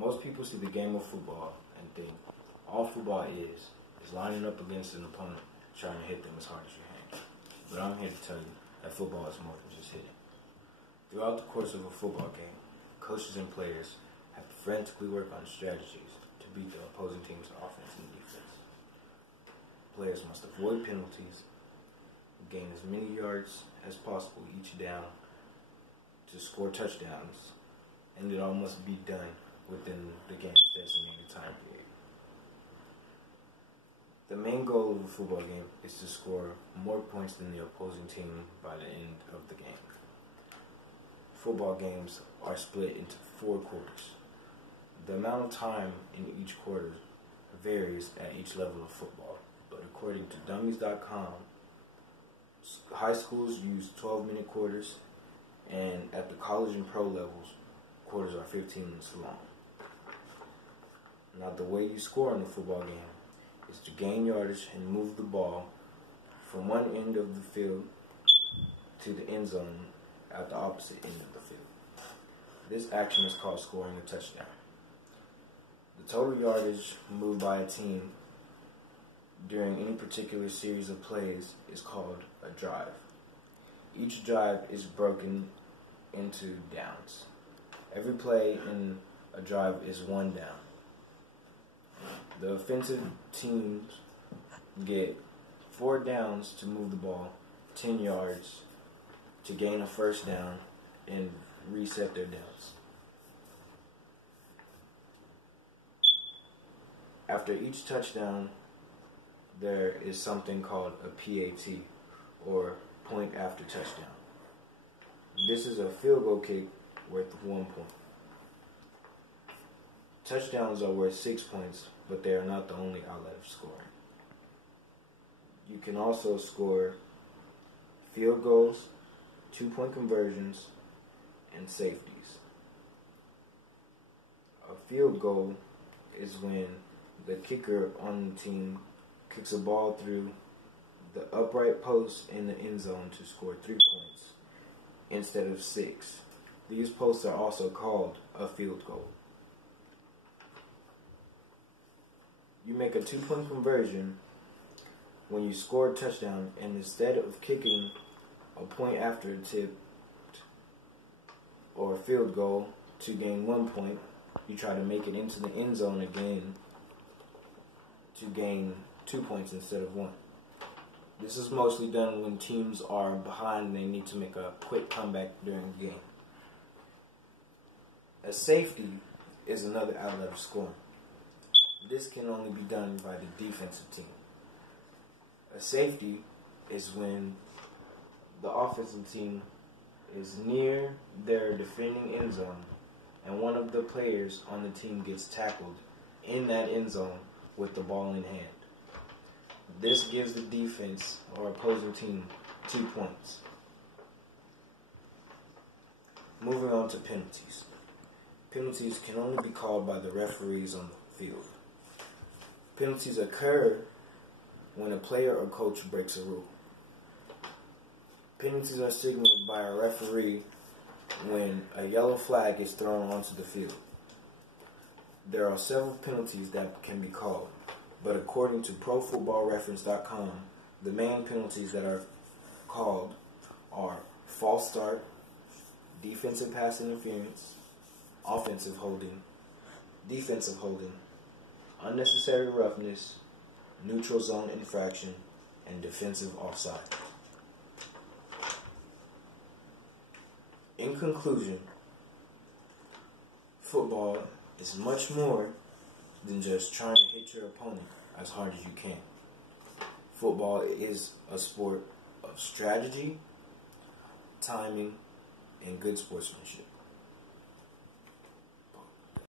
Most people see the game of football and think all football is lining up against an opponent trying to hit them as hard as you can. But I'm here to tell you that football is more than just hitting. Throughout the course of a football game, coaches and players have to frantically work on strategies to beat the opposing team's offense and defense. Players must avoid penalties, gain as many yards as possible each down to score touchdowns, and it all must be done within the game's designated time period. The main goal of a football game is to score more points than the opposing team by the end of the game. Football games are split into 4 quarters. The amount of time in each quarter varies at each level of football, but according to dummies.com, high schools use 12-minute quarters, and at the college and pro levels, quarters are 15 minutes long. Now, the way you score in a football game is to gain yardage and move the ball from one end of the field to the end zone at the opposite end of the field. This action is called scoring a touchdown. The total yardage moved by a team during any particular series of plays is called a drive. Each drive is broken into downs. Every play in a drive is 1 down. The offensive teams get 4 downs to move the ball, 10 yards to gain a first down, and reset their downs. After each touchdown, there is something called a PAT, or point after touchdown. This is a field goal kick worth 1 point. Touchdowns are worth 6 points, but they are not the only outlet of scoring. You can also score field goals, 2-point conversions, and safeties. A field goal is when the kicker on the team kicks a ball through the upright post in the end zone to score 3 points instead of 6. These posts are also called a field goal. You make a 2-point conversion when you score a touchdown, and instead of kicking a point after a tip or a field goal to gain 1 point, you try to make it into the end zone again to gain 2 points instead of 1. This is mostly done when teams are behind and they need to make a quick comeback during the game. A safety is another outlet of scoring. This can only be done by the defensive team. A safety is when the offensive team is near their defending end zone and one of the players on the team gets tackled in that end zone with the ball in hand. This gives the defense or opposing team 2 points. Moving on to penalties. Penalties can only be called by the referees on the field. Penalties occur when a player or coach breaks a rule. Penalties are signaled by a referee when a yellow flag is thrown onto the field. There are several penalties that can be called, but according to ProFootballReference.com, the main penalties that are called are false start, defensive pass interference, offensive holding, defensive holding, unnecessary roughness, neutral zone infraction, and defensive offside. In conclusion, football is much more than just trying to hit your opponent as hard as you can. Football is a sport of strategy, timing, and good sportsmanship.